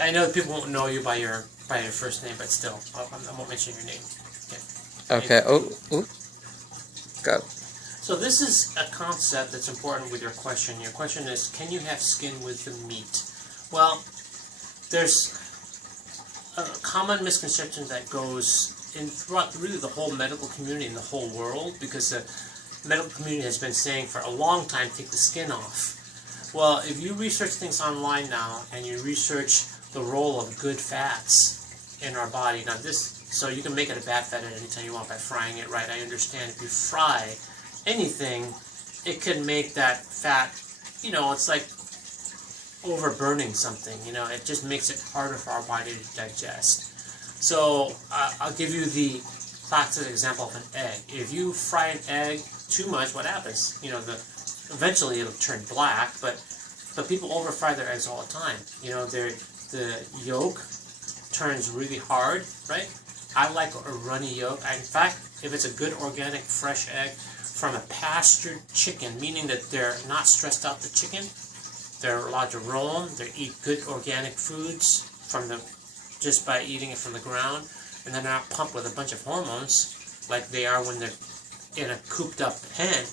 I know people won't know you by your first name, but still, I won't mention your name. Okay. Oh, go. So this is a concept that's important with your question. Your question is, can you have skin with the meat? Well, there's a common misconception that goes in throughout really the whole medical community in the whole world, because the medical community has been saying for a long time, take the skin off. Well, if you research things online now and you research the role of good fats in our body, now so you can make it a bad fat at any time you want by frying it right. I understand if you fry anything, it can make that fat, it's like overburning something, it just makes it harder for our body to digest. So I'll give you the classic example of an egg. If you fry an egg too much, what happens? Eventually it'll turn black, but people over fry their eggs all the time. The yolk turns really hard, right? I like a runny yolk. In fact, if it's a good organic fresh egg from a pastured chicken, meaning that they're not stressed out, the chicken, they're allowed to roam, they eat good organic foods just by eating it from the ground, and they're not pumped with a bunch of hormones like they are when they're in a cooped up pen,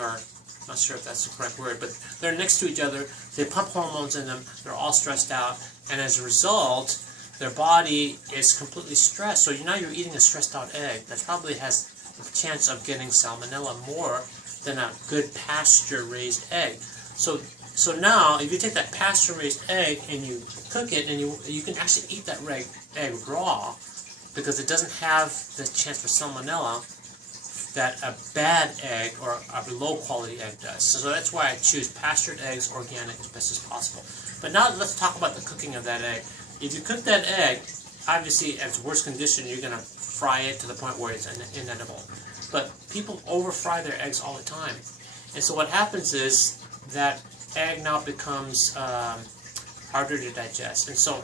or I'm not sure if that's the correct word, but they're next to each other, they pump hormones in them, they're all stressed out, and as a result, their body is completely stressed. So now you're eating a stressed out egg that probably has a chance of getting salmonella more than a good pasture-raised egg. So now, if you take that pasture-raised egg and you cook it, and you can actually eat that egg raw, because it doesn't have the chance for salmonella that a bad egg or a low-quality egg does. So that's why I choose pastured eggs, organic, as best as possible. But now let's talk about the cooking of that egg. If you cook that egg, obviously, if it's worse condition, you're going to fry it to the point where it's inedible. But people over-fry their eggs all the time. And so what happens is that egg now becomes harder to digest. And so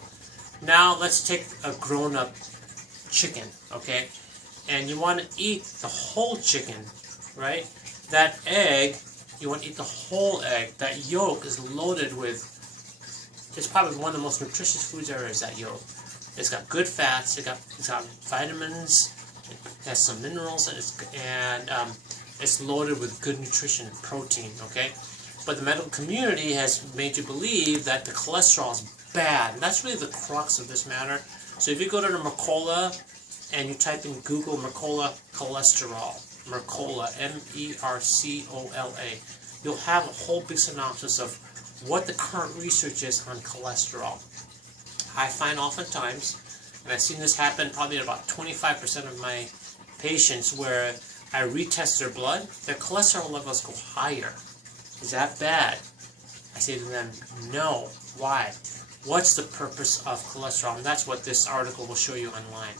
now let's take a grown-up chicken, okay? And you want to eat the whole chicken, right? That egg, you want to eat the whole egg. That yolk is loaded with, it's probably one of the most nutritious foods there is, that yolk. It's got good fats, it's got vitamins, it has some minerals, and it's loaded with good nutrition and protein, okay? But the medical community has made you believe that the cholesterol is bad. And that's really the crux of this matter. So if you go to the Mercola and you type in Google Mercola cholesterol, Mercola, M-E-R-C-O-L-A, you'll have a whole big synopsis of what the current research is on cholesterol. I find oftentimes, and I've seen this happen probably in about 25% of my patients, where I retest their blood, their cholesterol levels go higher. Is that bad? I say to them, no. Why? What's the purpose of cholesterol? And that's what this article will show you online.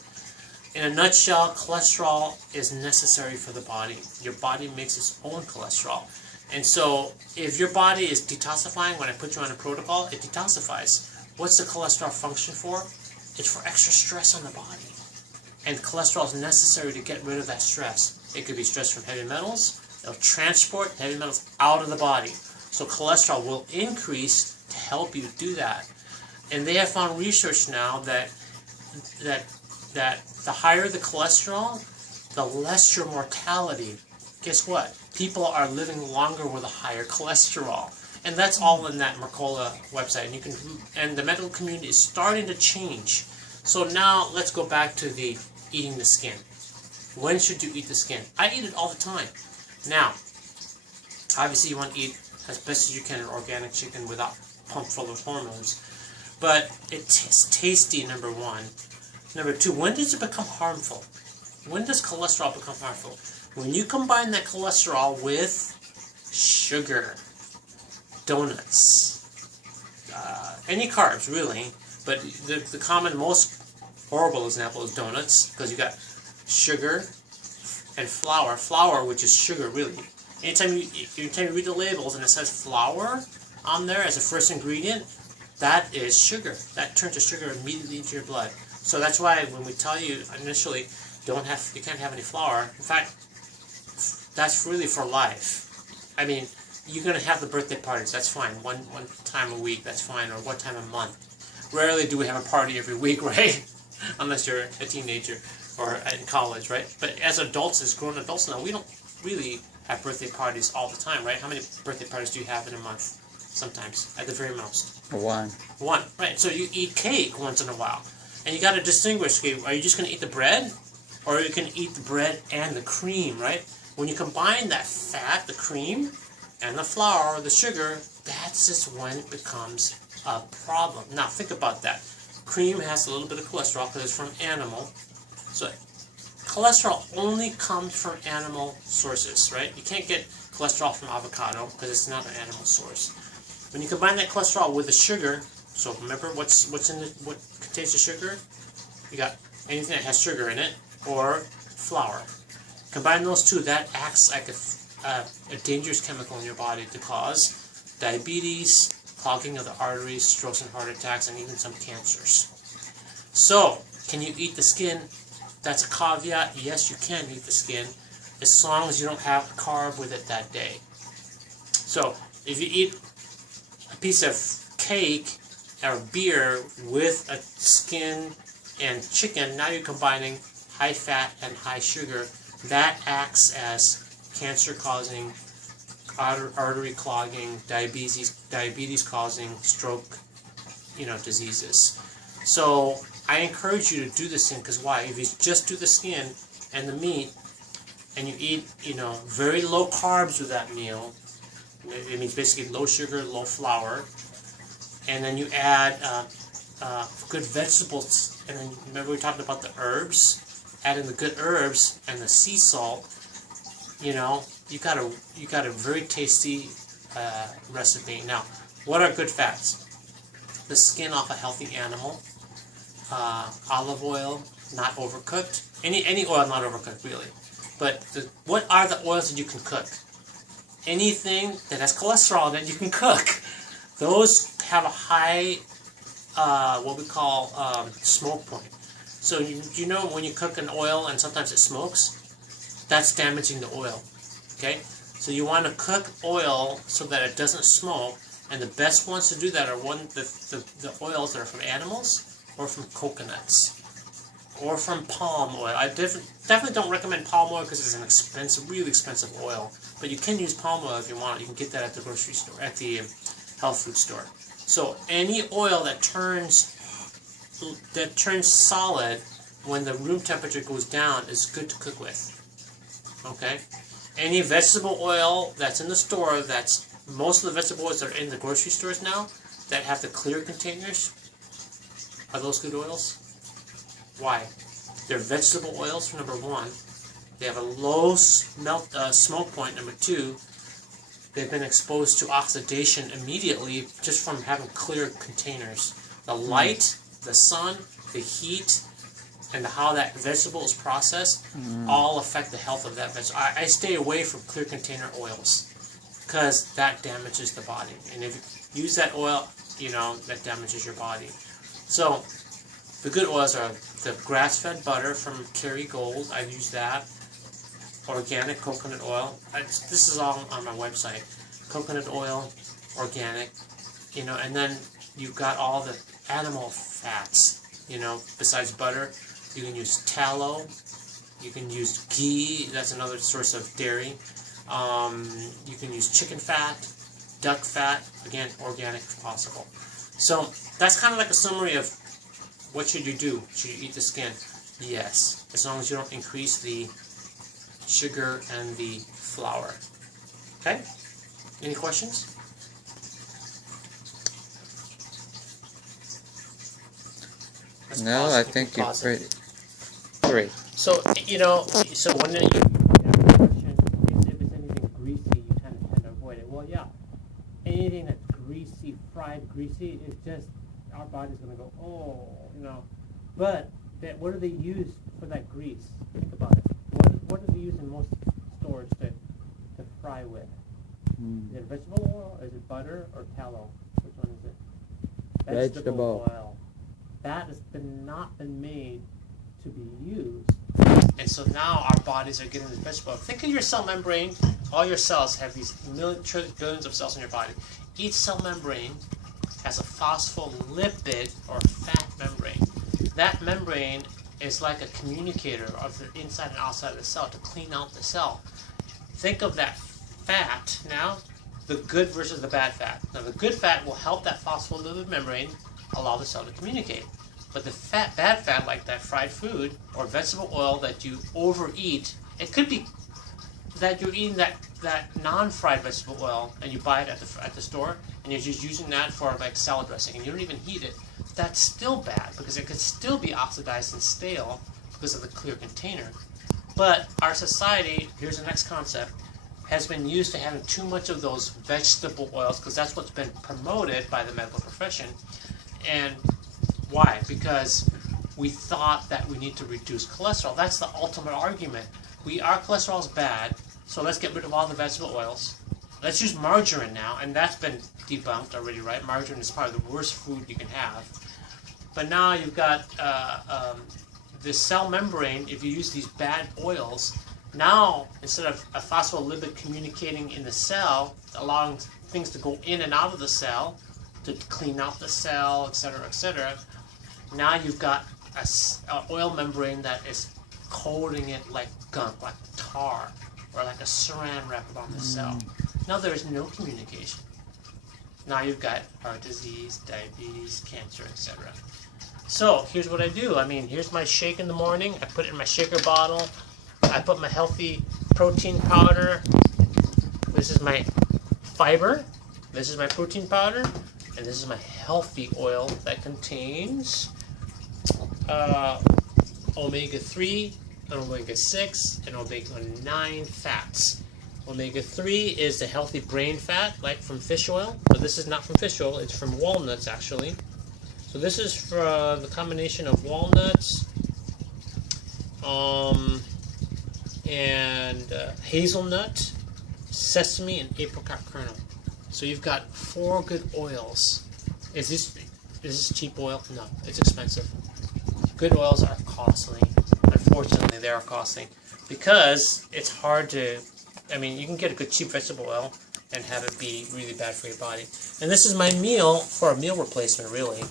In a nutshell, cholesterol is necessary for the body. Your body makes its own cholesterol. And so, if your body is detoxifying, when I put you on a protocol, it detoxifies. What's the cholesterol function for? It's for extra stress on the body. And cholesterol is necessary to get rid of that stress. It could be stress from heavy metals. It'll transport heavy metals out of the body. So cholesterol will increase to help you do that. And they have found research now that the higher the cholesterol, the less your mortality. Guess what? People are living longer with a higher cholesterol. And that's all in that Mercola website. And the medical community is starting to change. So now let's go back to the eating the skin. When should you eat the skin? I eat it all the time. Now, obviously you want to eat as best as you can an organic chicken without pumped full of hormones. But it's tasty, number one. Number two, when does it become harmful? When does cholesterol become harmful? When you combine that cholesterol with sugar, donuts, any carbs really, but the common, most horrible example is donuts, because you got sugar and flour. Flour, which is sugar really. Anytime you read the labels and it says flour on there as a first ingredient, that is sugar. That turns to sugar immediately into your blood. So that's why when we tell you initially, you can't have any flour. In fact, that's really for life. I mean, you're going to have the birthday parties, that's fine. One time a week, that's fine, or one time a month. rarely do we have a party every week, right? Unless you're a teenager or in college, right? But as adults, as grown adults now, we don't really have birthday parties all the time, right? How many birthday parties do you have in a month? Sometimes, at the very most. One. One, right? So you eat cake once in a while, and you got to distinguish. Okay, are you just going to eat the bread, or you can eat the bread and the cream, right? When you combine that fat, the cream, and the flour, the sugar, that's just when it becomes a problem. Now think about that. Cream has a little bit of cholesterol because it's from animal. So cholesterol only comes from animal sources, right? You can't get cholesterol from avocado because it's not an animal source. When you combine that cholesterol with the sugar, so remember what contains the sugar? You got anything that has sugar in it or flour. Combine those two, that acts like a dangerous chemical in your body to cause diabetes, clogging of the arteries, strokes and heart attacks, and even some cancers. So, can you eat the skin? That's a caveat. Yes, you can eat the skin, as long as you don't have a carb with it that day. So, if you eat a piece of cake or beer with a skin and chicken, now you're combining high fat and high sugar. That acts as cancer-causing, artery clogging, diabetes causing, stroke, diseases. So I encourage you to do this thing, because why? If you just do the skin and the meat, and you eat, very low carbs with that meal, it means basically low sugar, low flour, and then you add good vegetables, and then remember we talked about the herbs, adding the good herbs and the sea salt, you got a very tasty recipe. Now, what are good fats? The skin off a healthy animal, olive oil, not overcooked. Any oil not overcooked, really. But what are the oils that you can cook? Anything that has cholesterol that you can cook. Those have a high, what we call smoke point. So you know when you cook an oil and sometimes it smokes, that's damaging the oil. Okay, so you want to cook oil so that it doesn't smoke, and the best ones to do that are the oils that are from animals or from coconuts or from palm oil. I definitely don't recommend palm oil because it's an expensive, really expensive oil. But you can use palm oil if you want. You can get that at the grocery store, at the health food store. So any oil that turns solid when the room temperature goes down is good to cook with. Okay? Any vegetable oil that's in the store, most of the vegetable oils that are in the grocery stores now that have the clear containers, are those good oils? Why? They're vegetable oils, for number one. They have a low smoke point, number two. They've been exposed to oxidation immediately just from having clear containers. The light, the sun, the heat, and how that vegetable is processed all affect the health of that vegetable. I stay away from clear container oils because that damages the body. And if you use that oil, that damages your body. So the good oils are the grass-fed butter from Kerrygold. I use that. Organic coconut oil. This is all on my website. Coconut oil, organic, and then you've got all the animal fats, besides butter. You can use tallow, you can use ghee, that's another source of dairy. You can use chicken fat, duck fat, again, organic if possible. So that's kind of like a summary of what should you do. Should you eat the skin? Yes, as long as you don't increase the sugar and the flour. Okay? Any questions? No, I think you're pretty great. So, so when you ask the question, if it's anything greasy, you kind of tend to avoid it. Well, yeah, anything that's greasy, fried greasy, it's just, our body's going to go, But what do they use for that grease? Think about it. What do they use in most stores to fry with? Is it vegetable oil, or is it butter, or tallow? Which one is it? Vegetable oil. That has not been made to be used. And so now our bodies are getting this vegetable. Think of your cell membrane. All your cells have these billions of cells in your body. Each cell membrane has a phospholipid or fat membrane. That membrane is like a communicator of the inside and outside of the cell to clean out the cell. Think of that fat now, the good versus the bad fat. Now the good fat will help that phospholipid membrane allow the cell to communicate. But the bad fat, like that fried food or vegetable oil that you overeat, it could be that you're eating that non-fried vegetable oil and you buy it at the store and you're just using that for like salad dressing and you don't even heat it. That's still bad because it could still be oxidized and stale because of the clear container. But our society, here's the next concept, has been used to having too much of those vegetable oils because that's what's been promoted by the medical profession. And why? Because we thought that we need to reduce cholesterol. That's the ultimate argument. Our cholesterol is bad, so let's get rid of all the vegetable oils. Let's use margarine now, and that's been debunked already, right? Margarine is probably the worst food you can have. But now you've got the cell membrane, if you use these bad oils, now instead of a phospholipid communicating in the cell, allowing things to go in and out of the cell, to clean out the cell, etc., now you've got an oil membrane that is coating it like gunk, like tar, or like a saran wrap around the cell. Now there is no communication. Now you've got heart disease, diabetes, cancer, etc. So here's what I do. I mean, here's my shake in the morning. I put it in my shaker bottle. I put my healthy protein powder. This is my fiber. This is my protein powder. And this is my healthy oil that contains omega-3, omega-6, and omega-9 fats. Omega-3 is the healthy brain fat, like from fish oil. But this is not from fish oil. It's from walnuts, actually. So this is from the combination of walnuts and hazelnut, sesame, and apricot kernel. So you've got 4 good oils. Is this cheap oil? No, it's expensive. Good oils are costly. Unfortunately, they are costly because it's hard to. I mean, you can get a good cheap vegetable oil and have it be really bad for your body. And this is my meal for a meal replacement, really.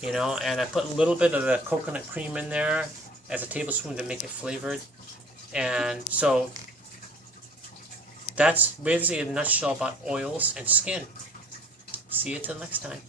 You know, and I put a little bit of the coconut cream in there as a tablespoon to make it flavored. And so that's basically a nutshell about oils and skin. See you till next time.